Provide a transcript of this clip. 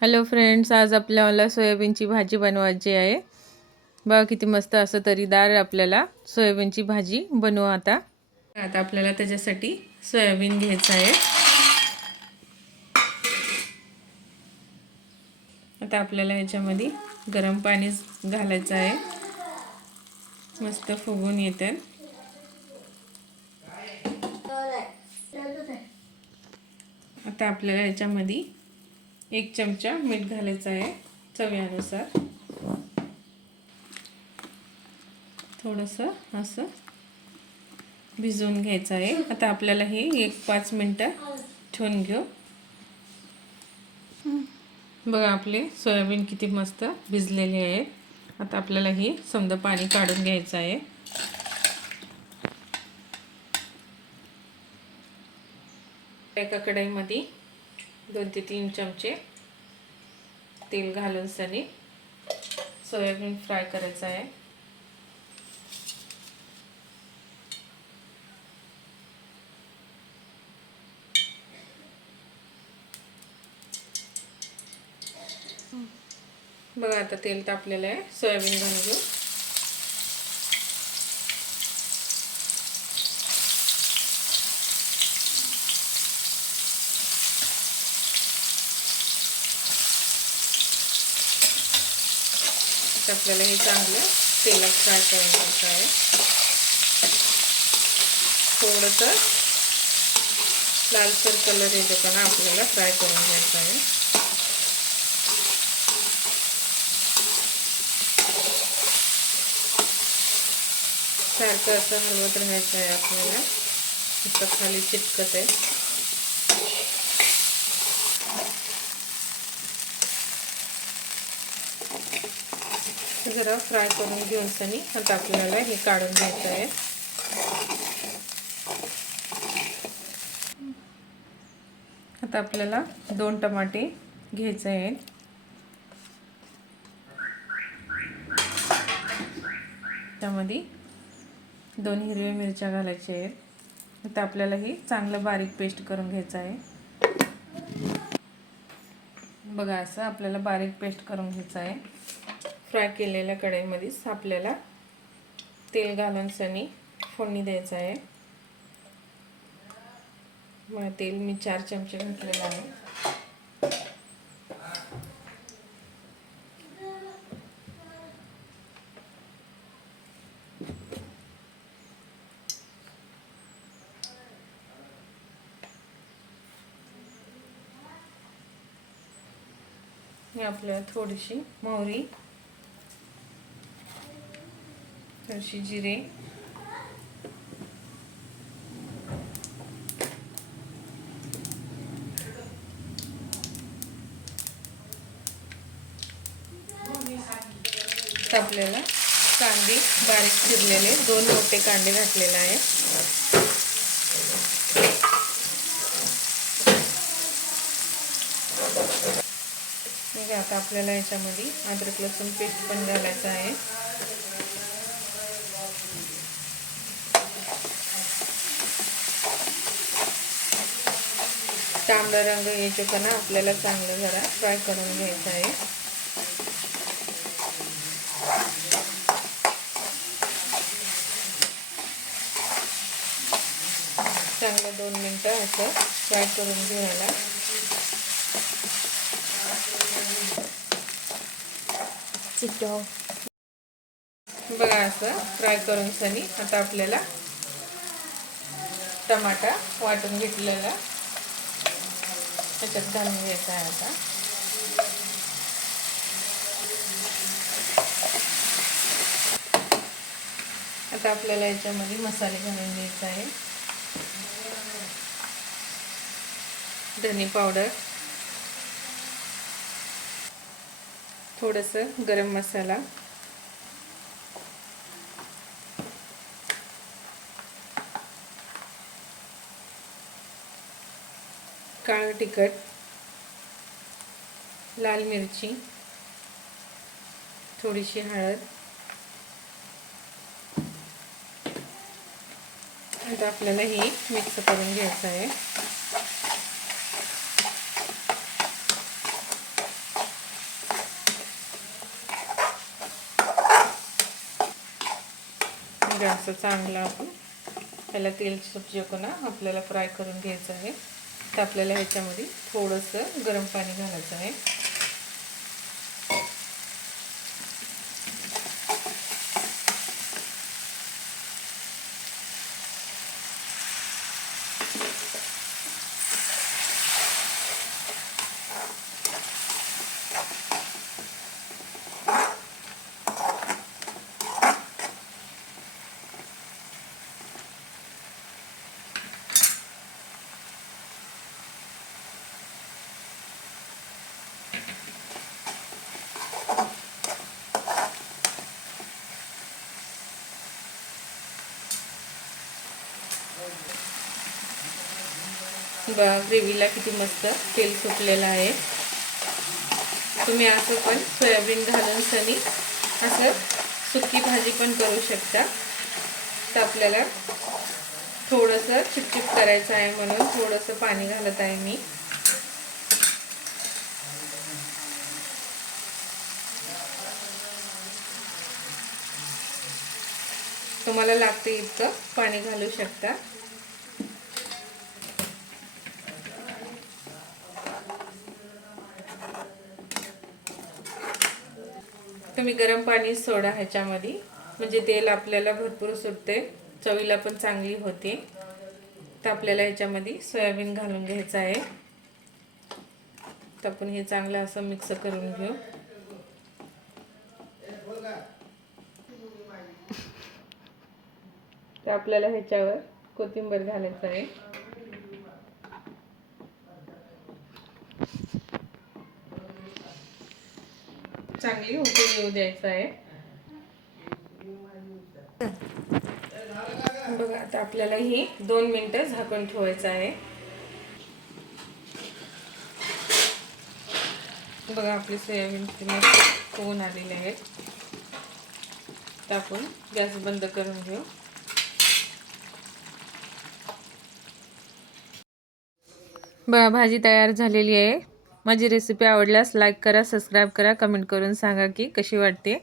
Hello friends, आज आपल्याला सोयाबीनची भाजी बनवायची आहे. बघा किती मस्त असं तरीदार आपल्याला सोयाबीनची भाजी बनवू. आता आपल्याला त्याच्यासाठी सोयाबीन घ्यायचं आहे. आता आपल्याला याच्यामध्ये गरम पाणी घालायचं आहे. मस्त फुगून येतं. आता आपल्याला याच्यामध्ये 1 चमचा मीठ घालायचं आहे चवीनुसार. थोडंसं असं भिजवून घ्यायचं आहे. आता आपल्याला हे 1-5 मिनटं ठेवून घेऊ. बघा आपले सोयाबीन किती मस्त भिजलेले आहेत. आता आपल्याला हे समजा पाणी काढून घ्यायचं आहे. एका कढईमध्ये 2 ते 3 चमचे तेल घालून सनी सोयाबीन फ्राय करायचं आहे. बघा आता तेल तापलेलं आहे. सोयाबीन घालून घेऊ. आपल्याला हे चांगलं तेलात फ्राय करून घ्यायचं आहे. थोडंसं लालसर कलर येताना आपल्याला फ्राय करून घ्यायचं आहे. सारखं असं हलवत राहायचं आहे आपल्याला. इथं खाली चिटकत आहे. जरा फ्राय करून घेऊन सनी आता आपल्याला हे काढून घ्यायचं आहे. आता आपल्याला 2 टमाटे घ्यायचे आहेत. त्यामध्ये 2 हिरव्या मिरच्या घालायच्या आहेत. आता आपल्याला हे चांगलं बारीक पेस्ट करून घ्यायचं आहे. बघा असं आपल्याला बारीक पेस्ट करून घ्यायचं आहे. फ्राय केलेल्या कढईमध्येच आपल्याला तेल घालून सनी फोडणी द्यायचं आहे. मग तेल मी 4 चमचे घातलेलं आहे. मी आपल्याला थोडीशी मोहरी, थोडीशी जिरे, आपल्याला कांदे बारीक चिरलेले 2 मोठे कांदे घातलेले आहे. मग आता आपल्याला याच्यामध्ये अद्रक लसूण पेस्ट पण घालायचं आहे. तांबडा रंग याच्यानं आपल्याला चांगलं जरा फ्राय करून घ्यायचं आहे. चांगलं 2 मिनटं असं फ्राय करून घ्यायला. बघा असं फ्राय करून सनी आता आपल्याला टमाटा वाटून घेतलेला त्याच्यात घालून घ्यायचा आहे. आता आपल्याला याच्यामध्ये मसाले घालून घ्यायचे आहे. धने पावडर, थोडंसं गरम मसाला, काळं तिखट, लाल मिरची, थोडीशी हळद. आता आपल्याला हे मिक्स करून घ्यायचं आहे. गॅस चांगला आपण त्याला तेल सुटजेपणा आपल्याला फ्राय करून घ्यायचं आहे. तर आपल्याला ह्याच्यामध्ये थोडंसं गरम पाणी घालायचं आहे. ग्रेव्हीला किती मस्त तेल सुटलेलं आहे. तुम्ही असं पण सोयाबीन घालून सनी असं सुकी भाजी पण करू शकता. तर आपल्याला थोडंसं चिपचिप करायचं आहे म्हणून थोडंसं पाणी घालत आहे मी. तुम्हाला लागते इतकं पाणी घालू शकता. तुम्ही गरम पाणी सोडा ह्याच्यामध्ये, म्हणजे तेल आपल्याला भरपूर सुटते, चवीला पण चांगली होते. तर आपल्याला ह्याच्यामध्ये सोयाबीन घालून घ्यायचं आहे. तर आपण हे चांगलं असं मिक्स करून घेऊ. तर आपल्याला ह्याच्यावर कोथिंबीर घालायचं आहे. चांगली उकळी येऊ द्यायचं आहे. बघा आता आपल्याला ही 2 मिनिटं झाकून ठेवायचं आहे. बघा आपले सोयाबीन मस्त होऊन आलेले आहेत. तर आपण गॅस बंद करून घेऊ. बघा भाजी तयार झालेली आहे. माझी रेसिपी आवडल्यास लाईक करा, सबस्क्राईब करा, कमेंट करून सांगा की कशी वाटते.